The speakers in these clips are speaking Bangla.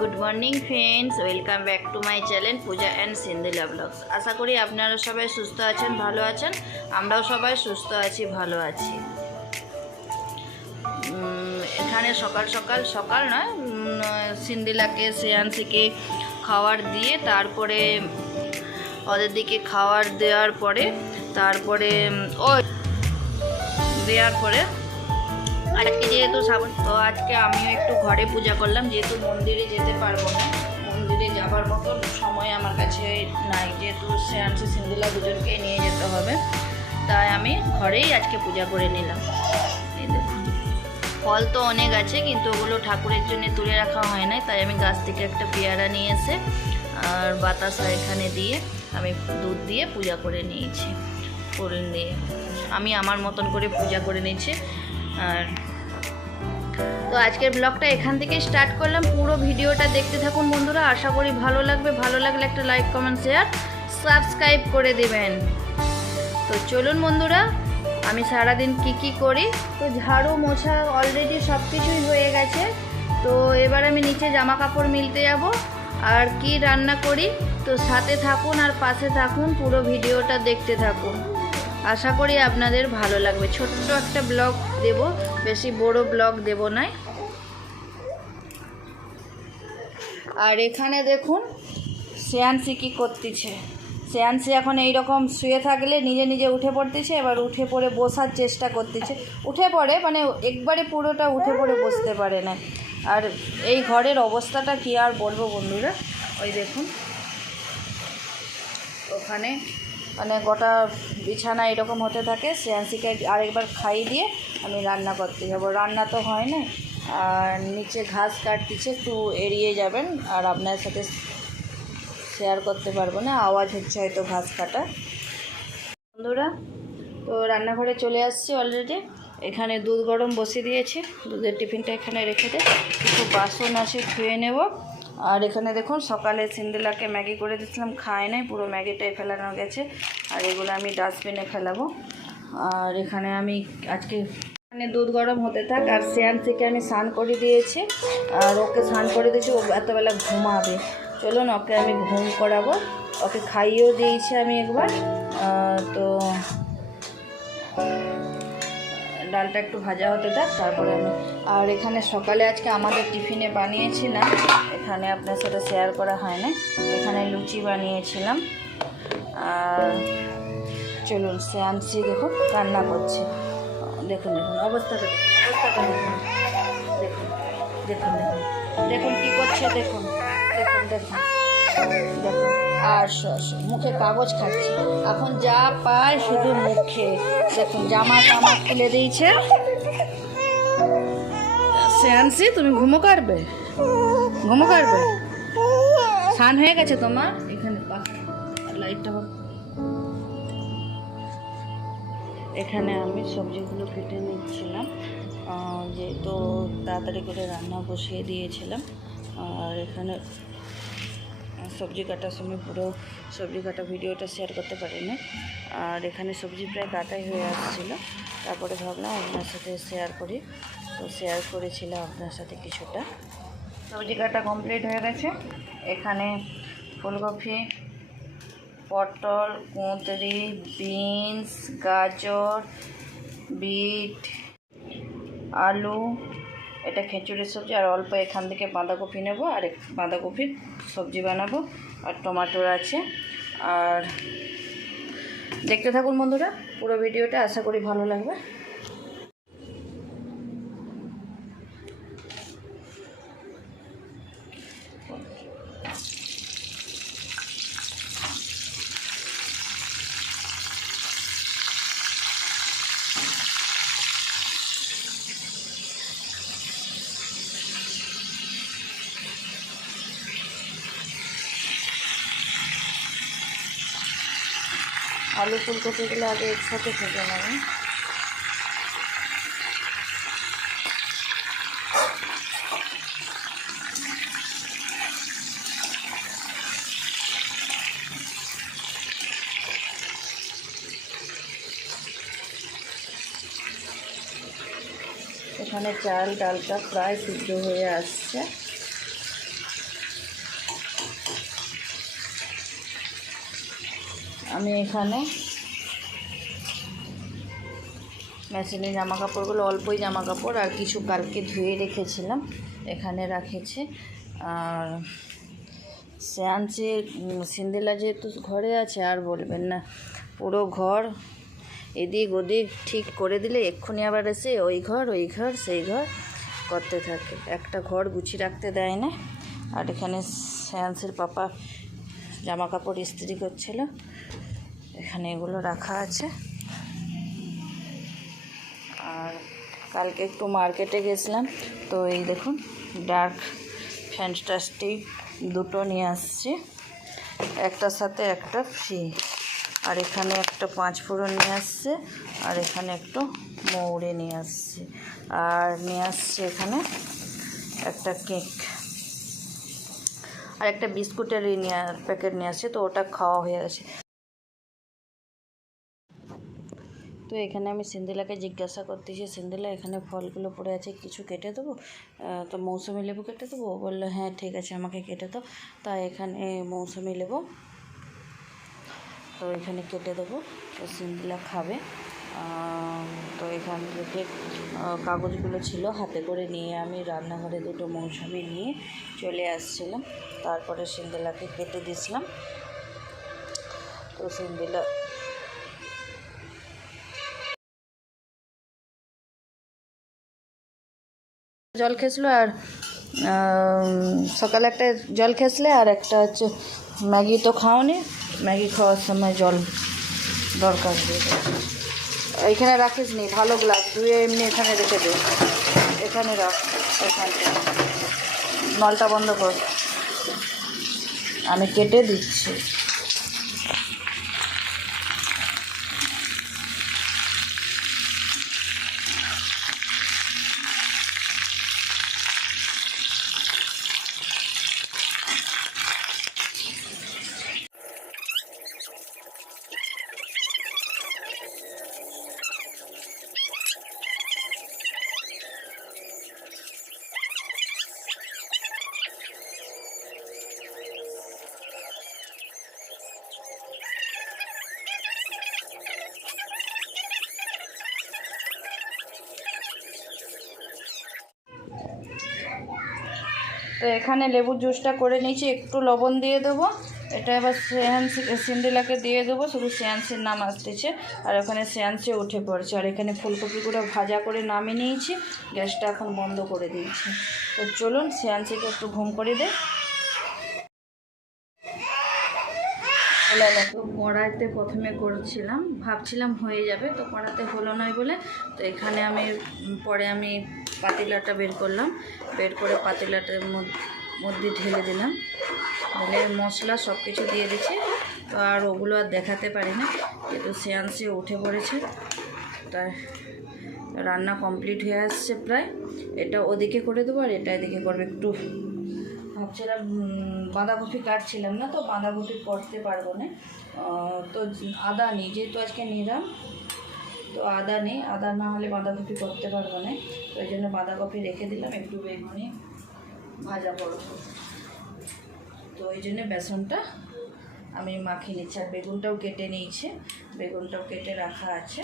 Good morning friends, welcome back to my channel Puja and Sindila blogs. আশা করি আপনারা সবাই সুস্থ আছেন, ভালো আছেন। আমরাও সবাই সুস্থ আছি, ভালো আছি। এখানে সকাল সকাল নয়, সিন্দিলাকে শ্রেয়াংশীকে খাবার দিয়ে তারপরে ওদের দিকে খাবার দেওয়ার পরে দেওয়ার পরে আজকে যেহেতু শ্রাবণ, তো আজকে আমিও একটু ঘরে পূজা করলাম, যেহেতু মন্দিরে যেতে পারবো না। মন্দিরে যাবার মতো সময় আমার কাছে নাই, যেহেতু শ্রেয়াংশী সিন্দিলা দুজনকে নিয়ে যেতে হবে, তাই আমি ঘরেই আজকে পূজা করে নিলাম। এই দেখুন, ফল তো অনেক আছে, কিন্তু ওগুলো ঠাকুরের জন্য তুলে রাখা হয় না, তাই আমি গাছ থেকে একটা পেয়ারা নিয়ে এসে আর বাতাসা এখানে দিয়ে আমি দুধ দিয়ে পূজা করে নিয়েছি। ফুল দিয়ে আমি আমার মতন করে পূজা করে নিয়েছি। আর তো আজকের ব্লগটা এখান থেকে স্টার্ট করলাম। পুরো ভিডিওটা দেখতে থাকুন বন্ধুরা, আশা করি ভালো লাগবে। ভালো লাগলে একটা লাইক, কমেন্ট, শেয়ার, সাবস্ক্রাইব করে দেবেন। তো চলুন বন্ধুরা, আমি সারাদিন কি করি। তো ঝাড়ু মোছা অলরেডি সব কিছুই হয়ে গেছে। তো এবার আমি নিচে জামা কাপড় মিলতে যাব। আর কি রান্না করি, তো সাথে থাকুন আর পাশে থাকুন, পুরো ভিডিওটা দেখতে থাকুন। আশা করি আপনাদের ভালো লাগবে। ছোট্ট একটা ব্লগ দেব, বেশি বড় ব্লগ দেব না। আর এখানে দেখুন শ্রেয়াংশী কী করতেছে। শ্রেয়াংশী এখন এইরকম শুয়ে থাকলে নিজে নিজে উঠে পড়তেছে, এবার উঠে পড়ে বসার চেষ্টা করতেছে। উঠে পড়ে মানে একবারে পুরোটা উঠে পড়ে বসতে পারে না। আর এই ঘরের অবস্থাটা কি আর বলবো বন্ধুরা, ওই দেখুন ওখানে মানে গোটা বিছানা এরকম হতে থাকে। শ্রেয়াংশীকে আরেকবার খাইয়ে দিয়ে আমি রান্না করতে যাব। রান্না তো হয় না, আর নিচে ঘাস কাটতেছে, একটু এড়িয়ে যাবেন, আর আপনার সাথে শেয়ার করতে পারবো না, আওয়াজ হচ্ছে হয়তো ঘাস কাটা। বন্ধুরা, তো রান্নাঘরে চলে আসছি অলরেডি। এখানে দুধ গরম বসিয়ে দিয়েছি, দুধের টিফিনটা এখানে রেখে দিয়ে কিছু বাসন আসে ধুয়ে নেব। আর এখানে দেখুন সকালে সিন্দিলাকে ম্যাগি করে দিয়েছিলাম, খায় নাই, পুরো ম্যাগিটাই ফেলানো গেছে। আর এগুলো আমি ডাস্টবিনে ফেলাবো। আর এখানে আমি আজকে দুধ গরম হতে থাক। আর শ্রেয়াংশীকে আমি স্নান করে দিয়েছি, আর ওকে স্নান করে দিয়েছি, ও এতবেলা ঘুমাবে। চলুন ওকে আমি ঘুম করাবো। ওকে খাইয়েও দিয়েছি আমি একবার। তো ডালটা একটু ভাজা হতে থাক, তারপরে আমি। আর এখানে সকালে আজকে আমাদের টিফিনে বানিয়েছিলাম, এখানে আপনার সাথে শেয়ার করা হয় না, এখানে লুচি বানিয়েছিলাম। আর চলুন শ্রেয়াংশী দেখুন রান্না করছে। দেখুন অবস্থাটা দেখুন, দেখুন দেখুন দেখুন দেখুন কী করছে, দেখুন দেখুন দেখুন দেখুন। আর মুখে কাগজ খাচ্ছে, এখন যা পায় শুধু মুখে। দেখুন জামা খুলে দিয়েছে। শ্রেয়াংশী তুমি ঘুমো কাটবে স্নান হয়ে গেছে তোমার? এখানে লাইটটা হোক। এখানে আমি সবজিগুলো কেটে নিচ্ছিলাম, যেহেতু তাড়াতাড়ি করে রান্না বসিয়ে দিয়েছিলাম। আর এখানে সবজি কাটার সময় পুরো সবজি কাটা ভিডিওটা শেয়ার করতে পারি না। আর এখানে সবজি প্রায় কাটাই হয়ে আসছিলো, তারপরে ভাবলাম আপনার সাথে শেয়ার করি। তো শেয়ার করেছিলাম আপনার সাথে কিছুটা। সবজি কাটা কমপ্লিট হয়ে গেছে। এখানে ফুলকপি, পটল, কুঁদরি, বিনস, গাজর, বিট, আলু, এটা খিচুড়ির সবজি। আর অল্প এখান থেকে বাঁধাকপি নেব, আর বাঁধাকপির সবজি বানাবো। আর টমেটো আছে। আর দেখতে থাকুন বন্ধুরা পুরো ভিডিওটা, আশা করি ভালো লাগবে। আলু ফুলকপিগুলো আগে একসাথে ভেজে নেবেন। এখানে চাল ডালটা প্রায় সিদ্ধ হয়ে আসছে। আমি এখানে মেশিনে জামা কাপড়গুলো অল্পই জামা কাপড় আর কিছু কালকে ধুয়ে রেখেছিলাম এখানে রাখেছি। আর সেয়ান্সি সিন্দিলা যেহেতু ঘরে আছে আর বলবেন না, পুরো ঘর এদিক ওদিক ঠিক করে দিলে এক্ষুনি আবার এসে ওই ঘর সেই ঘর করতে থাকে, একটা ঘর গুছিয়ে রাখতে দেয় না। আর এখানে সেয়ান্সের পাপা জামা কাপড় ইস্ত্রি করছিল, এখানে এগুলো রাখা আছে। আর কালকে একটু মার্কেটে গেছিলাম, তো এই দেখুন ডার্ক ফ্যান্টাস্টিক দুটো নিয়ে আসছি, একটার সাথে একটা ফ্রি। আর এখানে একটা 5 ফোড়ন নিয়ে আসছে, আর এখানে একটু মৌরি নিয়ে আসছে, আর নিয়ে আসছে এখানে একটা কেক আর একটা বিস্কুটের প্যাকেট নিয়ে আসছে, তো ওটা খাওয়া হয়ে গেছে। তো এখানে আমি সিন্দিলাকে জিজ্ঞাসা করতেছি, সিন্দিলা এখানে ফলগুলো পড়ে আছে, কিছু কেটে দেবো? তো মৌসুমি লেবু কেটে দেবো? বললো হ্যাঁ ঠিক আছে, আমাকে কেটে দাও। তাই এখানে মৌসুমি লেবু তো এখানে কেটে দেবো, তো সিন্দিলা খাবে। তো এখান থেকে কাগজগুলো ছিল হাতে করে নিয়ে আমি রান্নাঘরে দুটো মৌসুমি নিয়ে চলে আসছিলাম। তারপরে সিন্দিলাকে কেটে দিয়েছিলাম। তো সিন্দিলা জল খেয়েছিল, আর সকালে একটা জল খেয়েছিলে, আর একটা হচ্ছে ম্যাগি তো খাওনি, ম্যাগি খাওয়ার সময় জল দরকার। এইখানে রাখিস নি, ভালো গ্লাস ধুয়ে এমনি এখানে রেখে দে, এখানে রাখ, এখানটা নলটা বন্ধ কর, আমি কেটে দিচ্ছি। তো এখানে লেবুর জুসটা করে নিয়েছি, একটু লবণ দিয়ে দেবো। এটা এবার সিন্দিলাকে দিয়ে দেবো, শুধু সেয়ান্সির নাম আসতেছে, আর ওখানে সেয়ান্সি উঠে পড়ছে। আর এখানে ফুলকপিগুলো ভাজা করে নামিয়ে নিয়েছি, গ্যাসটা এখন বন্ধ করে দিয়েছি। তো চলুন সেয়ান্সিকে একটু ঘুম করে দে। তো কড়াইতে প্রথমে করছিলাম, ভাবছিলাম হয়ে যাবে, তো কড়াতে হলো নয় বলে, তো এখানে আমি পরে পাতিলাটা বের করলাম, বের করে পাতিলাটার মধ্যে ঢেলে দিলাম, ঢেলে মশলা সব কিছু দিয়ে দিচ্ছি। তো আর ওগুলো আর দেখাতে পারি না, কিন্তু সেয়ান্সে উঠে পড়েছে, তাই রান্না কমপ্লিট হয়ে আসছে প্রায়। এটা ওদিকে করে দেবো আর এটা এদিকে করবে। একটু ভাবছিলাম বাঁধাকপি কাটছিলাম না, তো বাঁধাকপি করতে পারবো না, তো আদা নেই, যেহেতু আজকে নিলাম, তো আদা নেই, আদা না হলে বাঁধাকপি করতে পারবো না, তো ওই জন্য বাঁধাকপি রেখে দিলাম, একটু বেগুনি ভাজা করব, তো ওই জন্য বেসনটা আমি মাখিয়ে নিচ্ছি। আর বেগুনটাও কেটে নিয়েছি, বেগুনটাও কেটে রাখা আছে।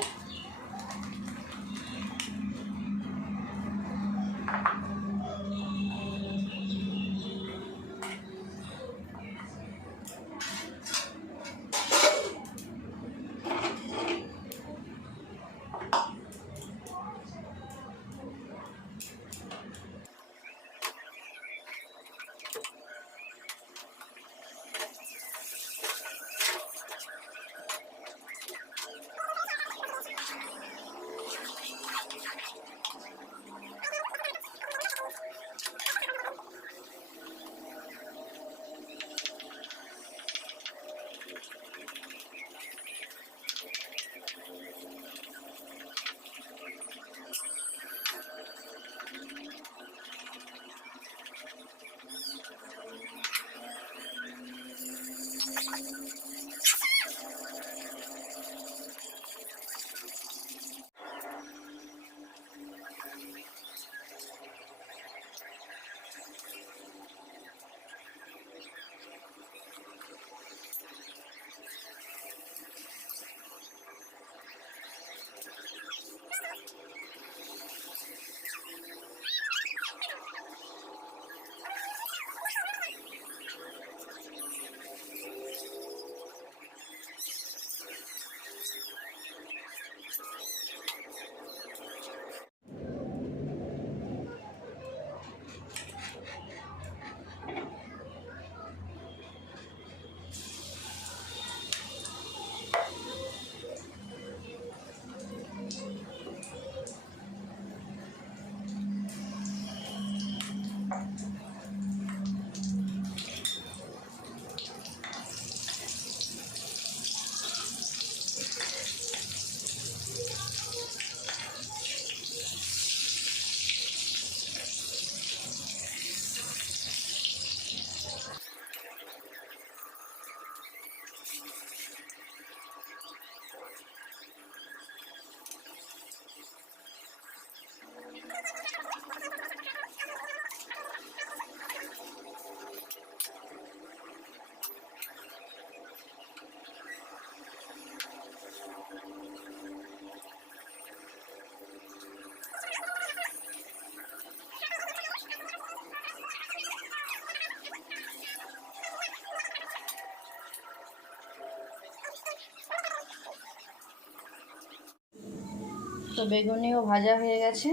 তো বেগুনিও ভাজা হয়ে গেছে।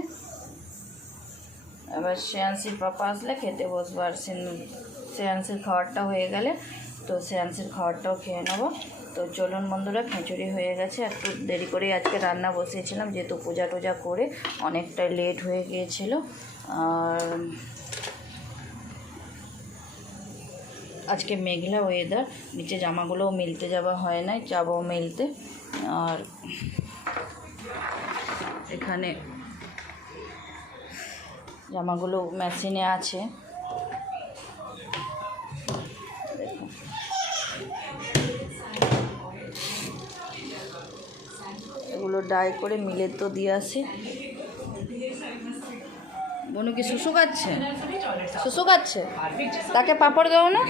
এবার শ্রেয়াংশীর পাপা আসলে খেতে বসবো, আর শ্রেয়াংশীর খাবারটা হয়ে গেলে তো শ্রেয়াংশীর খাবারটাও খেয়ে নেবো। তো চলুন বন্ধুরা, খিচুড়ি হয়ে গেছে। একটু দেরি করে আজকে রান্না বসিয়েছিলাম, যেহেতু পূজা টুজা করে অনেকটা লেট হয়ে গিয়েছিল। আর আজকে মেঘলা ওয়েদার, নিচে জামাগুলোও মিলতে যাওয়া হয় নাই, যাবো মিলতে। আর এখানে জামাগুলো মেশিনে আছে, এগুলো ডাই করে মিলে তো দিয়ে আসি। বনু কি শুশু খাচ্ছে? শুশু খাচ্ছে, তাকে পাঁপড় দাও না।